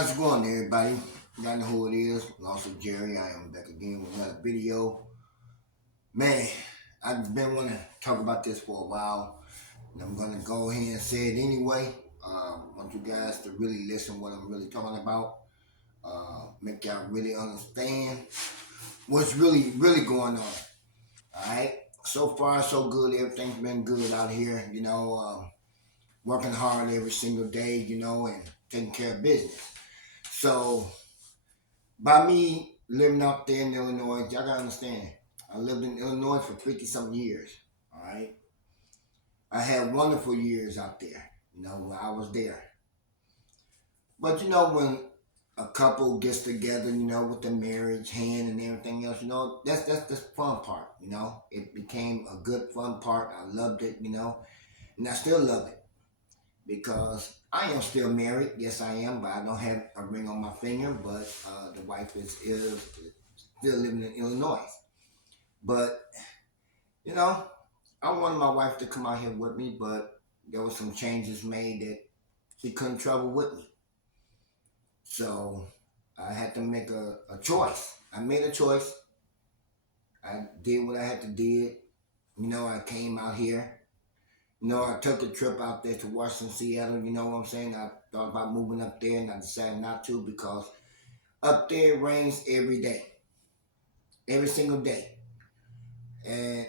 How's it going, everybody? Y'all know who it is. Also, Jerry. I am back again with another video. Man, I've been wanting to talk about this for a while, and I'm gonna go ahead and say it anyway. I want you guys to really listen what I'm really talking about. Make y'all really understand what's really going on. All right. So far, so good. Everything's been good out here. Working hard every single day. And taking care of business. So by me living out there in Illinois, y'all gotta understand, I lived in Illinois for 50 something years. All right. I had wonderful years out there, when I was there. But when a couple gets together, with the marriage hand and everything else, that's the fun part. It became a good fun part. I loved it, and I still love it because I am still married. Yes, I am, but I don't have a ring on my finger. But the wife is still living in Illinois. But you know, I wanted my wife to come out here with me, but there were some changes made that she couldn't travel with me. So I had to make a choice. I made a choice. I did what I had to do. I came out here. I took a trip out there to Washington, Seattle. You know what I'm saying? I thought about moving up there, and I decided not to because up there it rains every day, every single day, and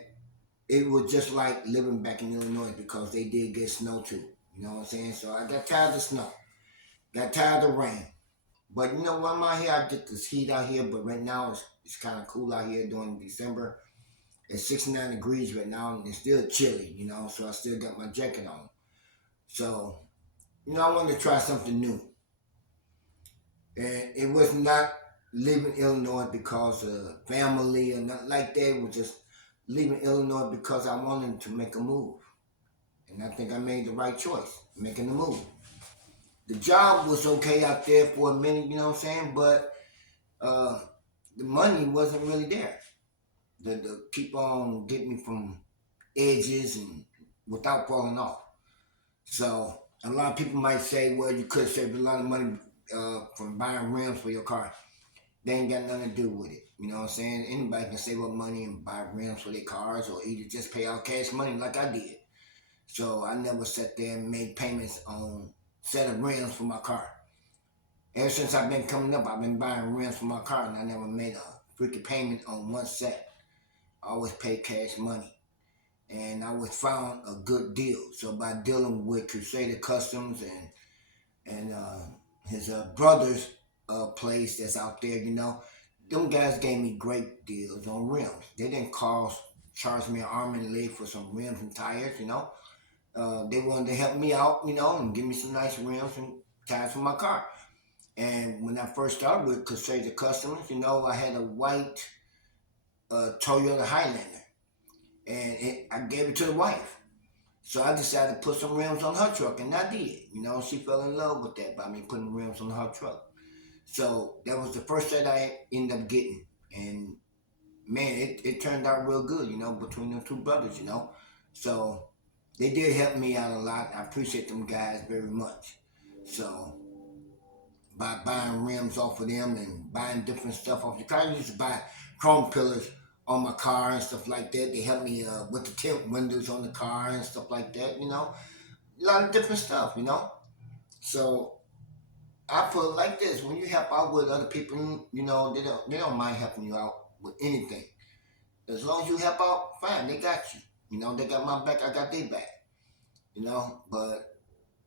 it was just like living back in Illinois because they did get snow too. You know what I'm saying? So I got tired of snow, got tired of rain. But when I'm out here, I get this heat out here. But right now it's kind of cool out here during December. It's 69 degrees right now, and it's still chilly. So I still got my jacket on. So I wanted to try something new, and it was not leaving Illinois because of family or nothing like that. It was just leaving Illinois because I wanted to make a move. And I think I made the right choice, making the move. The job was okay out there for a minute, you know what I'm saying? But uh, the money wasn't really there. The keep on getting me from edges and without falling off. So a lot of people might say, well, you could save a lot of money from buying rims for your car. They ain't got nothing to do with it. You know what I'm saying? Anybody can save up money and buy rims for their cars or either just pay out cash money like I did. So I never sat there and made payments on set of rims for my car. Ever since I've been coming up, I've been buying rims for my car and I never made a freaking payment on one set. I always pay cash money. And I was found a good deal. So by dealing with Crusader Customs and his brother's place that's out there, them guys gave me great deals on rims. They didn't charge me an arm and a leg for some rims and tires. They wanted to help me out, and give me some nice rims and tires for my car. And when I first started with Crusader Customs, I had a white Toyota Highlander, and I gave it to the wife. So I decided to put some rims on her truck, and I did. She fell in love with that by me putting rims on her truck. So that was the first set I ended up getting, and man, it turned out real good, between the two brothers. So they did help me out a lot. I appreciate them guys very much. So by buying rims off of them and buying different stuff off the car, I used to buy chrome pillars on my car and stuff like that. They helped me with the tint windows on the car and stuff like that. A lot of different stuff. So I feel like this: when you help out with other people, they don't mind helping you out with anything. As long as you help out, fine, they got you. They got my back, I got their back. But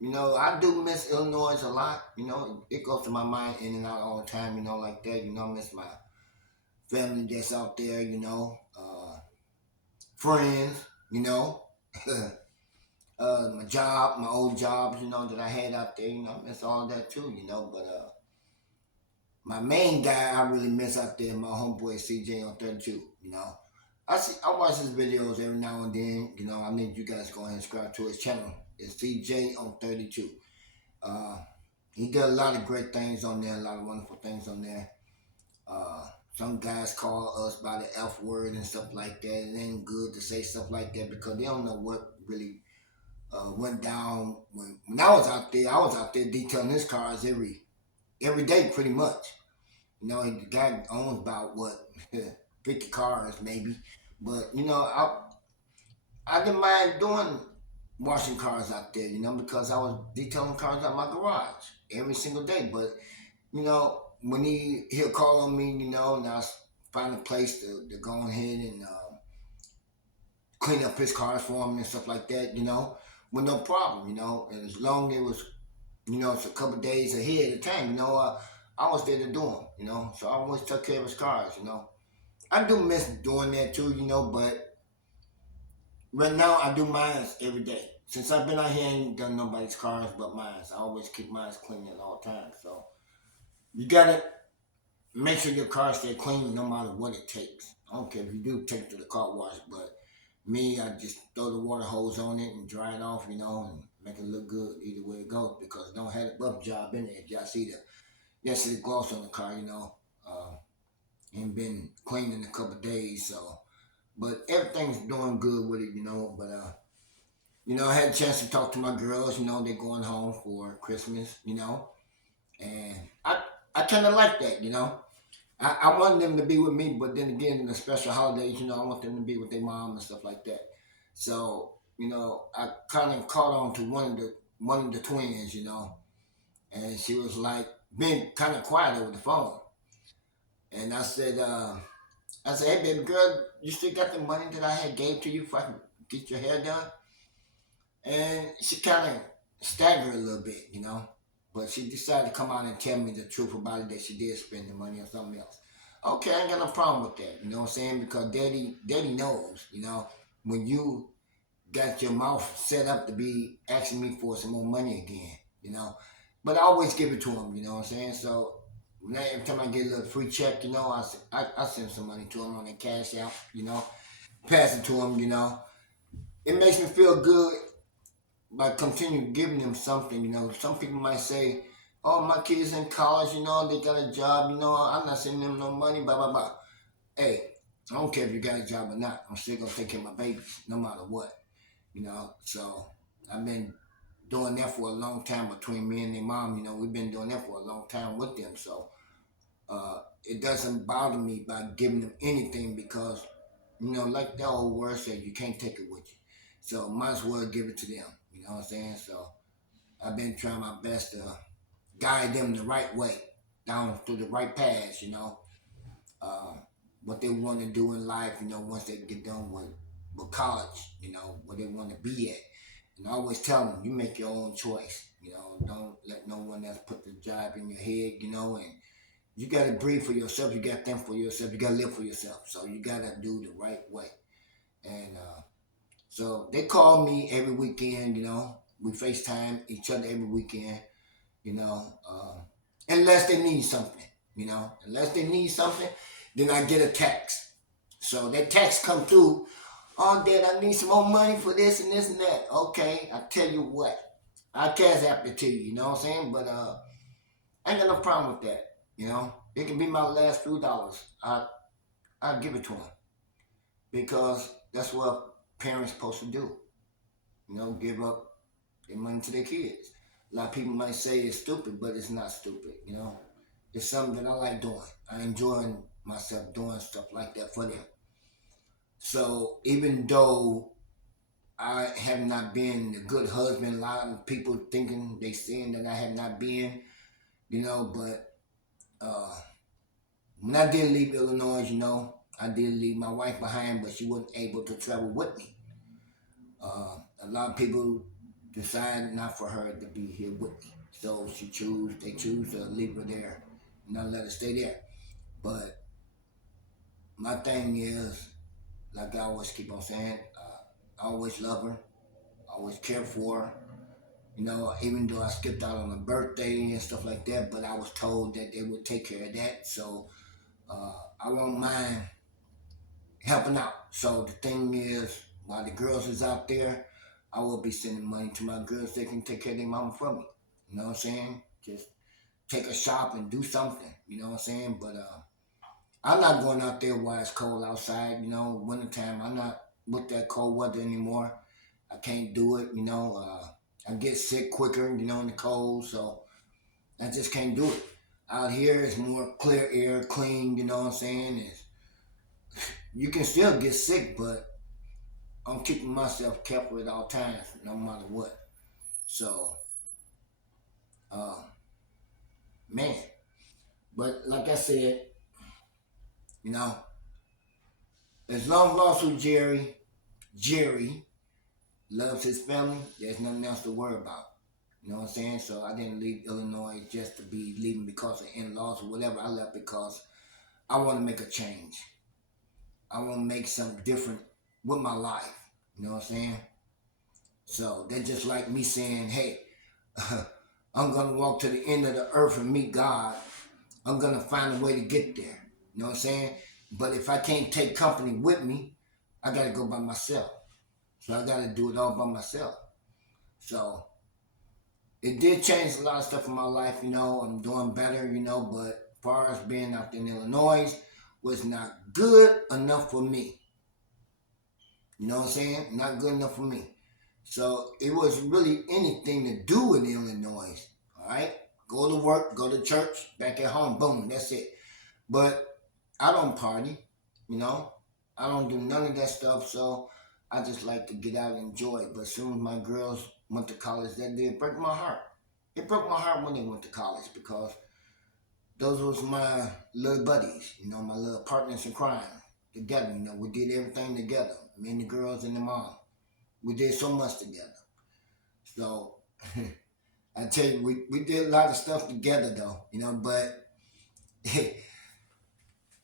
I do miss Illinois a lot. It goes to my mind in and out all the time. Like that. I miss my family that's out there. Friends. My job, my old jobs. That I had out there. I miss all that too. But my main guy I really miss out there, my homeboy CJ on 32. I watch his videos every now and then. I need you guys to go ahead and subscribe to his channel. It's CJ on 32. Uh, he did a lot of great things on there, a lot of wonderful things on there. Some guys call us by the F word and stuff like that. It ain't good to say stuff like that because they don't know what really went down when I was out there. I was out there detailing his cars every every day pretty much. You know, the guy owns about what 50 cars maybe, but you know, I didn't mind doing washing cars out there, you know, because I was detailing cars out my garage every single day. But you know, when he'll call on me, you know, and I'll find a place to go ahead and clean up his cars for him and stuff like that, you know, with no problem, you know. And as long as it was, you know, it's a couple days ahead of time, you know, I was there to do him, you know. So I always took care of his cars, you know. I do miss doing that too, you know, but right now I do mine every day. Since I've been out here, I ain't done nobody's cars but mine. I always keep mine clean at all times. So you gotta make sure your car stay clean no matter what it takes. I don't care if you do take it to the car wash, but me, I just throw the water hose on it and dry it off, you know, and make it look good either way it goes because I don't have a buff job in it. Y'all see the gloss on the car, you know. Ain't been cleaned in a couple days, so but everything's doing good with it, you know. But you know, I had a chance to talk to my girls. You know, they're going home for Christmas. You know, and I kind of like that. You know, I want them to be with me, but then again, in the special holidays, you know, I want them to be with their mom and stuff like that. So you know, I kind of caught on to one of the twins. You know, and she was like being kind of quiet over the phone, and I said, hey, baby girl, you still got the money that I had gave to you if I can get your hair done? And she kind of staggered a little bit, you know. But she decided to come out and tell me the truth about it that she did spend the money on something else. Okay, I ain't got no problem with that, you know what I'm saying? Because daddy knows, you know, when you got your mouth set up to be asking me for some more money again, you know. But I always give it to him, you know what I'm saying? So every time I get a little free check, you know, I send some money to him on their cash out, you know, pass it to him, you know. It makes me feel good by continue giving them something, you know. Some people might say, oh, my kids in college, you know, they got a job, you know, I'm not sending them no money, blah, blah, blah. Hey, I don't care if you got a job or not. I'm still going to take care of my babies, no matter what, you know. So I've been doing that for a long time between me and their mom, you know. We've been doing that for a long time with them. So it doesn't bother me by giving them anything because, you know, like the old word said, you can't take it with you. So might as well give it to them, you know what I'm saying? So I've been trying my best to guide them the right way, down through the right paths, you know, uh, what they want to do in life, you know, once they get done with college, you know, where they want to be at. And I always tell them, you make your own choice, you know, don't let no one else put the job in your head, you know, and you got to breathe for yourself, you got to think for yourself, you got to live for yourself. So you got to do the right way. And so they call me every weekend, you know, we FaceTime each other every weekend, you know, unless they need something, you know, unless they need something, then I get a text. So that text come through, oh, Dad, I need some more money for this and this and that. Okay, I tell you what, I cash app it to you, you know what I'm saying? But I ain't got no problem with that, you know. It can be my last few dollars. I give it to them because that's what parents supposed to do, you know, give up their money to their kids. A lot of people might say it's stupid, but it's not stupid, you know. It's something that I like doing. I enjoy myself doing stuff like that for them. So even though I have not been a good husband, a lot of people thinking they saying that I have not been, you know, but uh, when I did leave Illinois, you know, I did leave my wife behind, but she wasn't able to travel with me. A lot of people decide not for her to be here with me. So they choose to leave her there, not let her stay there. But my thing is, like I always keep on saying, I always love her, I always care for her. You know, even though I skipped out on her birthday and stuff like that, but I was told that they would take care of that. So I won't mind helping out. So the thing is, while the girls is out there, I will be sending money to my girls. They can take care of their mama for me. You know what I'm saying? Just take a shop and do something. You know what I'm saying? But I'm not going out there while it's cold outside. You know, wintertime. I'm not with that cold weather anymore. I can't do it. You know, I get sick quicker. You know, in the cold, so I just can't do it. Out here, it's more clear air, clean. You know what I'm saying? You can still get sick, but I'm keeping myself careful at all times, no matter what. So, uh, man. But like I said, you know, as long as also Jerry loves his family, there's nothing else to worry about. You know what I'm saying? So I didn't leave Illinois just to be leaving because of in-laws or whatever. I left because I want to make a change. I want to make something different with my life. You know what I'm saying? So they're just like me saying, hey, I'm going to walk to the end of the earth and meet God. I'm going to find a way to get there. You know what I'm saying? But if I can't take company with me, I got to go by myself. So I got to do it all by myself. So it did change a lot of stuff in my life. I'm doing better, but as far as being out in Illinois was not good enough for me. You know what I'm saying? Not good enough for me. So it was really anything to do in Illinois. All right? Go to work, go to church, back at home, boom, that's it. But I don't party, you know. I don't do none of that stuff, so I just like to get out and enjoy it. But as soon as my girls went to college, that did break my heart. It broke my heart when they went to college because those was my little buddies, my little partners in crime together. We did everything together. Me and the girls and the mom. We did so much together. So I tell you, we did a lot of stuff together though, but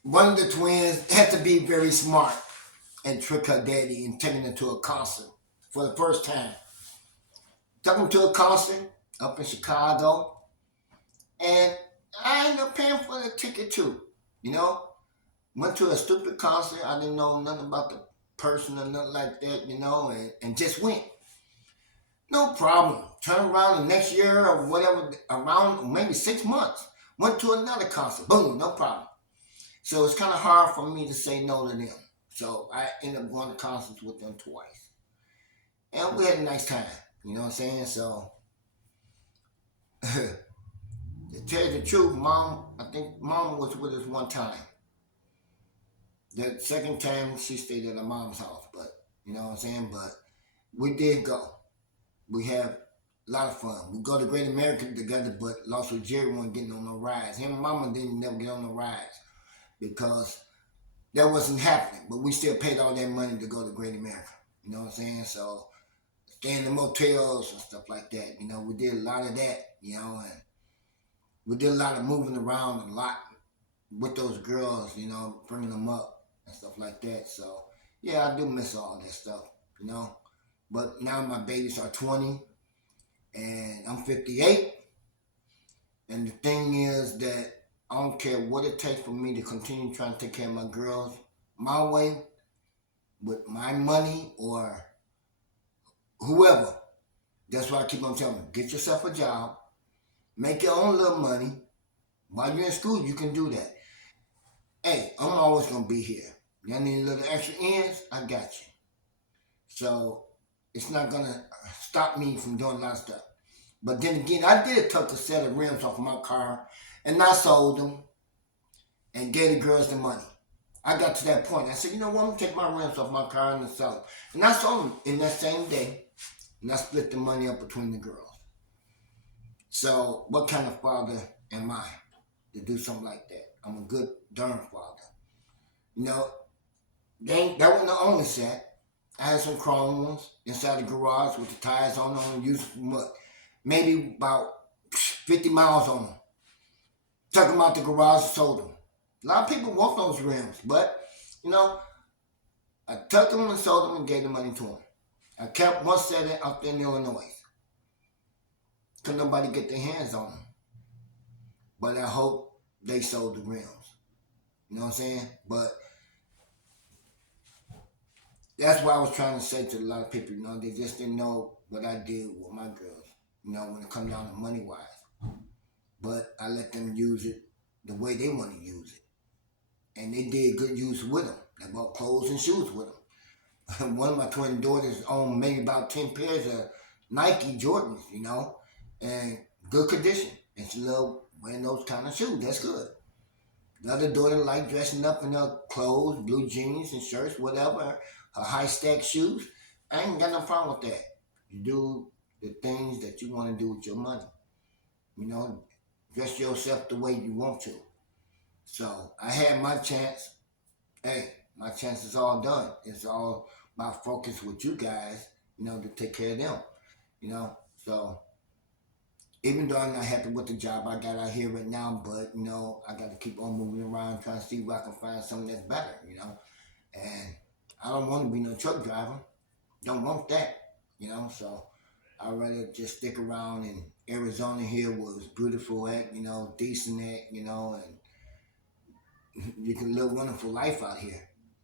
one of the twins had to be very smart and trick her daddy and take him to a concert for the first time. Took him to a concert up in Chicago, and I ended up paying for the ticket too. You know, went to a stupid concert. I didn't know nothing about the person or nothing like that, and just went. No problem. Turned around the next year or whatever, around maybe 6 months, went to another concert. Boom, no problem. So it's kind of hard for me to say no to them. So I ended up going to concerts with them twice. And we had a nice time. You know what I'm saying? So, to tell you the truth, I think mom was with us one time. The second time she stayed at her mom's house. But, you know what I'm saying? But we did go. We have a lot of fun. We go to Great America together, but also Jerry wasn't getting on no rides. Him and mama didn't never get on no rides because that wasn't happening. But we still paid all that money to go to Great America. You know what I'm saying? So stay in the motels and stuff like that. We did a lot of that, and we did a lot of moving around a lot with those girls, bringing them up and stuff like that. So yeah, I do miss all that stuff, you know. But now my babies are 20 and I'm 58. And the thing is that I don't care what it takes for me to continue trying to take care of my girls my way with my money or whoever. That's why I keep on telling them, get yourself a job, make your own little money. While you're in school, you can do that. Hey, I'm always going to be here. Y'all need a little extra ends? I got you. So it's not going to stop me from doing a lot of stuff. But then again, I did take a set of rims off my car and I sold them and gave the girls the money. I got to that point. I said, you know what, I'm going to take my rims off my car and sell them. And I sold them in that same day. And I split the money up between the girls. So what kind of father am I to do something like that? I'm a good darn father. That wasn't the only set. I had some chrome ones inside the garage with the tires on them, used for what? Maybe about 50 miles on them. Took them out the garage and sold them. A lot of people want those rims, but, I took them and sold them and gave the money to them. I kept one set out there in Illinois. Couldn't nobody get their hands on them. But I hope they sold the rims. You know what I'm saying? But that's what I was trying to say to a lot of people. They just didn't know what I did with my girls. When it comes down to money wise. But I let them use it the way they want to use it. And they did good use with them. They bought clothes and shoes with them. One of my twin daughters owned maybe about 10 pairs of Nike Jordans, and good condition. And she loved wearing those kind of shoes. That's good. The other daughter like dressing up in her clothes, blue jeans and shirts, whatever, her high stack shoes. I ain't got no problem with that. You do the things that you want to do with your money. You know, dress yourself the way you want to. So I had my chance. Hey, my chance is all done. It's all about focus with you guys, to take care of them. So even though I'm not happy with the job I got out here right now, but I got to keep on moving around trying to see where I can find something that's better. And I don't want to be no truck driver. Don't want that. So I'd rather just stick around in Arizona here where it's beautiful at, decent at, and you can live a wonderful life out here,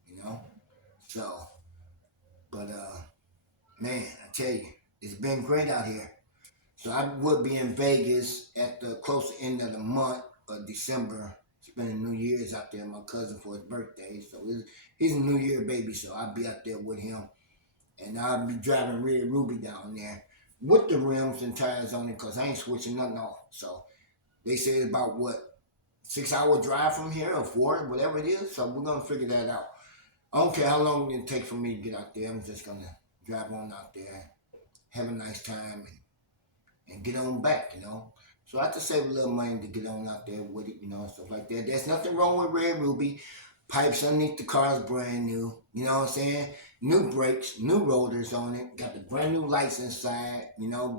you know. So, but man, I tell you, it's been great out here. So I would be in Vegas at the close end of the month of December, spending New Year's out there with my cousin for his birthday. So he's a New Year baby, so I'll be out there with him. And I'll be driving Red Ruby down there with the rims and tires on it because I ain't switching nothing off. So they say it's about what, 6 hour drive from here or four, whatever it is. So we're going to figure that out. I don't care how long it takes for me to get out there. I'm just going to drive on out there, have a nice time, and get on back. So I have to save a little money to get on out there with it, and stuff like that. There's nothing wrong with Red Ruby. Pipes underneath the car is brand new. You know what I'm saying? New brakes, new rotors on it. Got the brand new lights inside.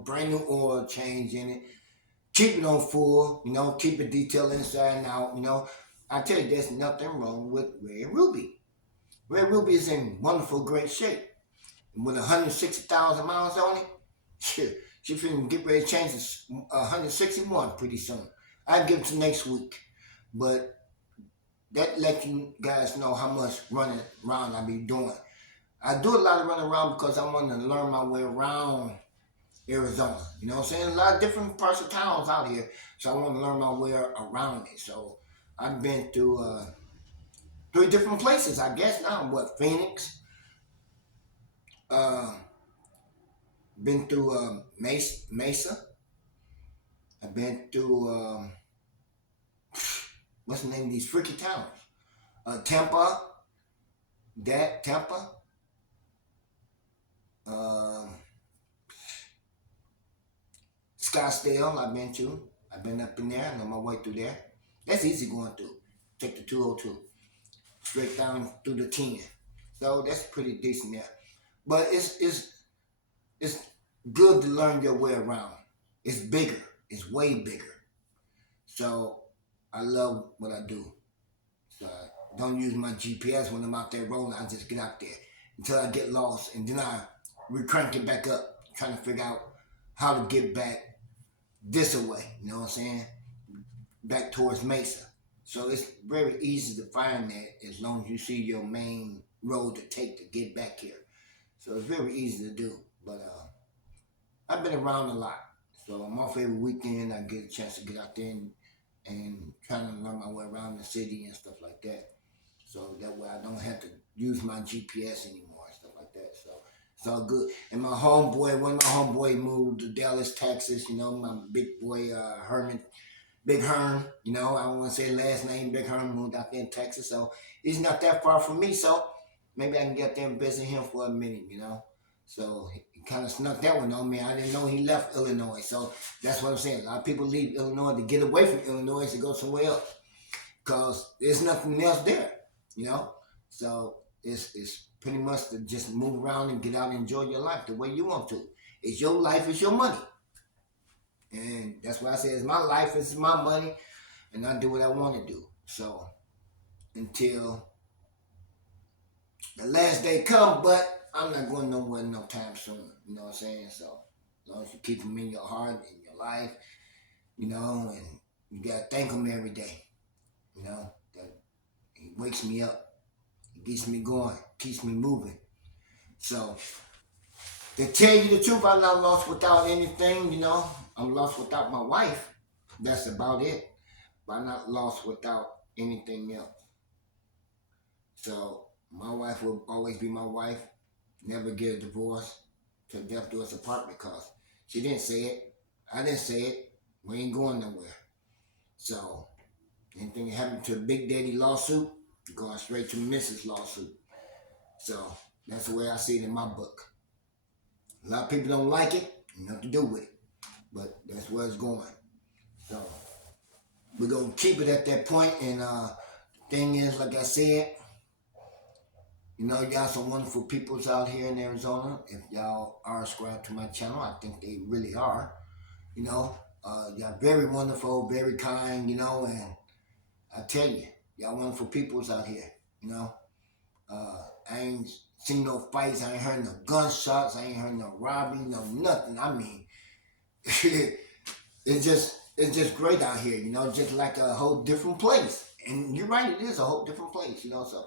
Brand new oil change in it. Keep it on full. Keep it detailed inside and out. I tell you, there's nothing wrong with Red Ruby. Red Ruby is in wonderful, great shape. With 160,000 miles on it, shit, she finna get ready to change to 161 pretty soon. I'll give it to next week. But that lets you guys know how much running around I be doing. I do a lot of running around because I want to learn my way around Arizona. You know what I'm saying? A lot of different parts of towns out here. So I want to learn my way around it. So I've been through 3 different places, I guess now. What, Phoenix? Uh, been through Mesa. I've been through, what's the name of these freaky towns? Tampa. Tampa. Um, Scottsdale, I've been to. I've been up in there. I know my way through there. That's easy going through. Take the 202 straight down through the 10. So that's pretty decent there. But it's good to learn your way around. It's bigger. It's way bigger. So I love what I do. So I don't use my GPS when I'm out there rolling. I just get out there until I get lost, and then I recrank it back up, trying to figure out how to get back this away. You know what I'm saying? Back towards Mesa. So it's very easy to find that as long as you see your main road to take to get back here. So it's very easy to do. But I've been around a lot. So on my favorite weekend, I get a chance to get out there and trying to learn my way around the city and stuff like that. So that way I don't have to use my GPS anymore and stuff like that. So it's all good. And my homeboy, one of my homeboy moved to Dallas, Texas. My big boy Herman, Big Herm. I don't want to say last name. Big Herm moved out there in Texas, so he's not that far from me. So maybe I can get there and visit him for a minute. So he kind of snuck that one on me. I didn't know he left Illinois. So that's what I'm saying. A lot of people leave Illinois to get away from Illinois to go somewhere else because there's nothing else there. So it's pretty much to just move around and get out and enjoy your life the way you want to. It's your life, it's your money. And that's why I say it's my life, it's my money, and I do what I want to do. So until the last day come, but I'm not going nowhere no time soon. You know what I'm saying? So as long as you keep them in your heart, in your life, and you gotta thank him every day. That he wakes me up, he gets me going, keeps me moving. So to tell you the truth, I'm not lost without anything. I'm lost without my wife. That's about it. But I'm not lost without anything else. So my wife will always be my wife. Never get a divorce till death do us apart because she didn't say it. I didn't say it. We ain't going nowhere. So anything that happened to a Big Daddy lawsuit, going straight to Mrs. lawsuit. So that's the way I see it in my book. A lot of people don't like it, nothing to do with it, but that's where it's going. So we're gonna keep it at that point. And thing is, like I said, y'all some wonderful peoples out here in Arizona. If y'all are subscribed to my channel, I think they really are. You know, y'all very wonderful, very kind. And I tell you, y'all wonderful peoples out here. You know, I ain't seen no fights. I ain't heard no gunshots. I ain't heard no robbery, no nothing. I mean, it's just great out here. Just like a whole different place. And you're right, it is a whole different place. So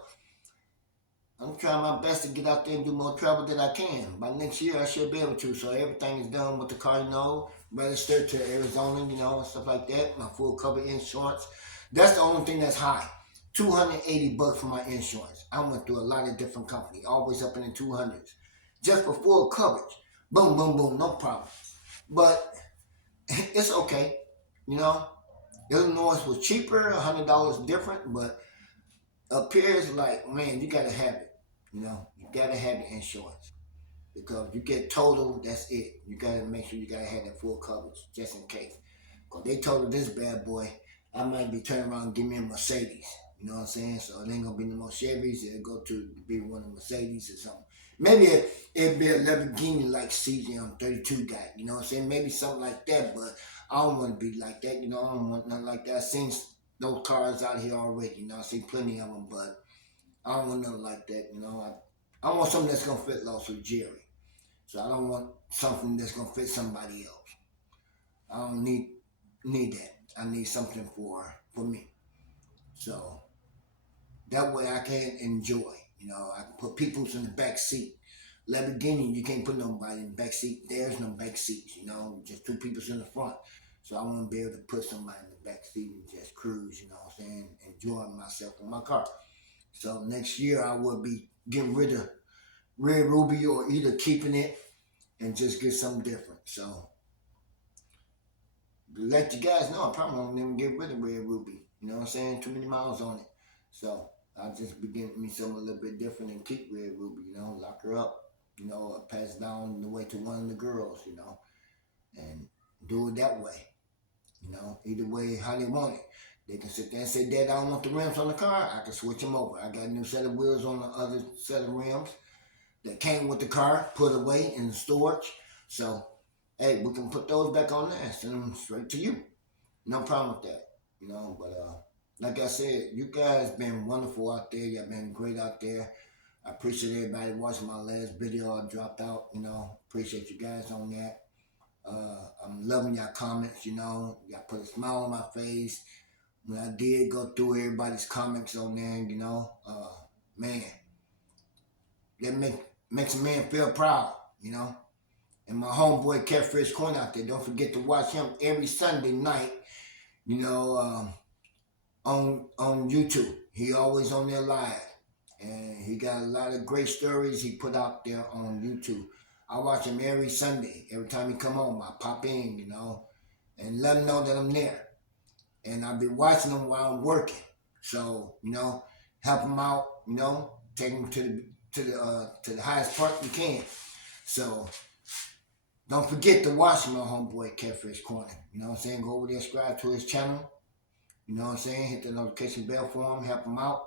I'm trying my best to get out there and do more travel than I can. By next year, I should be able to. So everything is done with the car, registered to Arizona, and stuff like that. My full cover insurance. That's the only thing that's high. $280 for my insurance. I went through a lot of different companies, always up in the 200s, just for full coverage. Boom, boom, boom, no problem. But it's okay, you know. Illinois was cheaper, $100 different, but up here it's like, man, you gotta have it. You gotta have the insurance because you get total, that's it. You gotta make sure you gotta have that full coverage just in case. Cause they total this bad boy, I might be turning around and give me a Mercedes. You know what I'm saying? So it ain't gonna be no more Chevys. It'll go to be one of Mercedes or something. Maybe it'd be a Lamborghini like CJ 32 guy. You know what I'm saying? Maybe something like that. But I don't want to be like that. I don't want nothing like that. I've seen those cars out here already. I've seen plenty of them, but I don't want nothing like that. I want something that's gonna fit Lawsuit Jerry. So I don't want something that's gonna fit somebody else. I don't need that. I need something for me. So that way I can enjoy. I can put peoples in the back seat. Lamborghini, you can't put nobody in the back seat. There's no back seats. Just two peoples in the front. So I want to be able to put somebody in the back seat and just cruise. You know what I'm saying? Enjoying myself in my car. So next year I will be getting rid of Red Ruby or either keeping it and just get something different. So let you guys know, I probably won't even get rid of Red Ruby. You know what I'm saying? Too many miles on it. So I'll just be getting me something a little bit different and keep Red Ruby, lock her up, pass it down the way to one of the girls, and do it that way. Either way, how they want it. They can sit there and say, Dad, I don't want the rims on the car. I can switch them over. I got a new set of wheels on the other set of rims that came with the car, put away in the storage. So, hey, we can put those back on there and send them straight to you. No problem with that. But like I said, you guys been wonderful out there. Y'all been great out there. I appreciate everybody watching my last video I dropped out. Appreciate you guys on that. I'm loving y'all comments. Y'all put a smile on my face when I did go through everybody's comments on there. Man, that makes a man feel proud. And my homeboy Catfish Coin out there. Don't forget to watch him every Sunday night. On YouTube. He always on there live. And he got a lot of great stories he put out there on YouTube. I watch him every Sunday. Every time he come home, I pop in, and let him know that I'm there. And I'll be watching him while I'm working. So, help him out, take him to the highest part you can. So don't forget to watch my homeboy Catfish Corner. You know what I'm saying? Go over there, subscribe to his channel. You know what I'm saying? Hit the notification bell for him, help him out.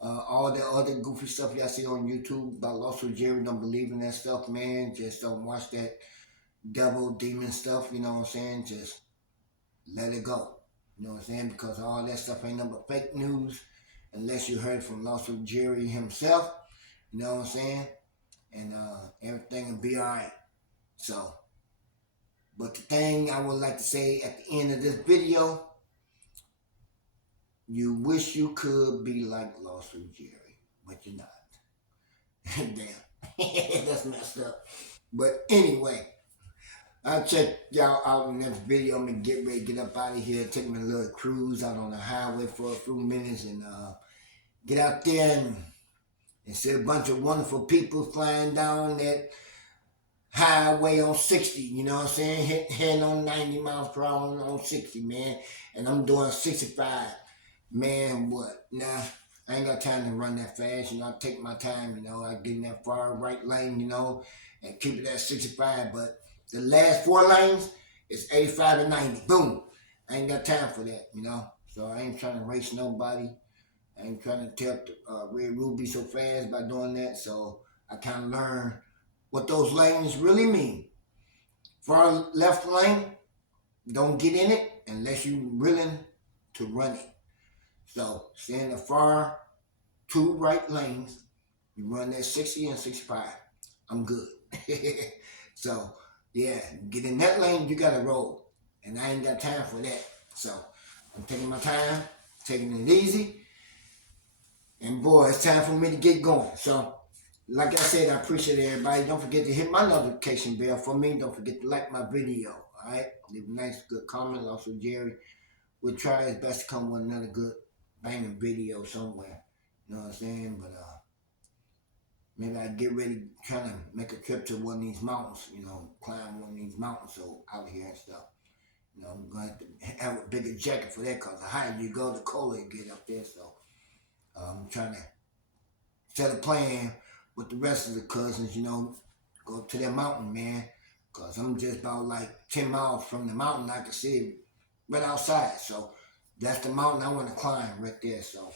All the other goofy stuff y'all see on YouTube about Lawsuit Jerry, don't believe in that stuff, man. Just don't watch that devil, demon stuff, you know what I'm saying? Just let it go. You know what I'm saying? Because all that stuff ain't nothing but fake news unless you heard from Lawsuit Jerry himself. You know what I'm saying? And everything will be alright. So, but the thing I would like to say at the end of this video, you wish you could be like Lawsuit Jerry, but you're not. Damn, that's messed up. But anyway, I'll check y'all out in the next video. I'm gonna get ready to get up out of here, take me a little cruise out on the highway for a few minutes and get out there and see a bunch of wonderful people flying down that highway on 60, you know what I'm saying? Heading on 90 miles per hour on 60, man. And I'm doing 65. Man, what? Nah, I ain't got time to run that fast. You know, I take my time, you know. I get in that far right lane, you know, and keep it at 65. But the last four lanes is 85 and 90. Boom. I ain't got time for that, you know. So I ain't trying to race nobody. I ain't trying to tell Red Ruby so fast by doing that. So I kind of learned what those lanes really mean. Far left lane, don't get in it unless you're willing to run it. So stay in the far two right lanes. You run that 60 and 65. I'm good. So yeah, get in that lane, you gotta roll. And I ain't got time for that. So I'm taking my time, taking it easy. And boy, it's time for me to get going. So like I said, I appreciate everybody. Don't forget to hit my notification bell for me. Don't forget to like my video. Alright? Leave a nice good comment. Also Jerry will try his best to come with another good banging video somewhere. You know what I'm saying? But maybe I get ready trying to make a trip to one of these mountains, you know, climb one of these mountains so out here and stuff. You know, I'm going to have to have a bigger jacket for that because the higher you go, the colder it get up there. So I'm trying to set a plan with the rest of the cousins, you know, go to that mountain, man. Because I'm just about like 10 miles from the mountain. I can see it right outside. So that's the mountain I want to climb right there. So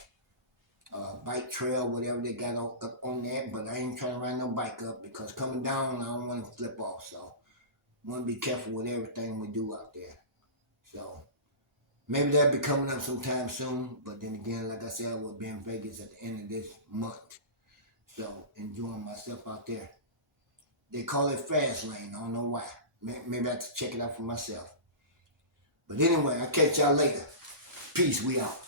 bike trail, whatever they got up on that. But I ain't trying to ride no bike up because coming down, I don't want to flip off. So I want to be careful with everything we do out there. So maybe that'll be coming up sometime soon. But then again, like I said, I will be in Vegas at the end of this month. So enjoying myself out there. They call it fast lane. I don't know why. Maybe I have to check it out for myself. But anyway, I'll catch y'all later. Peace. We out.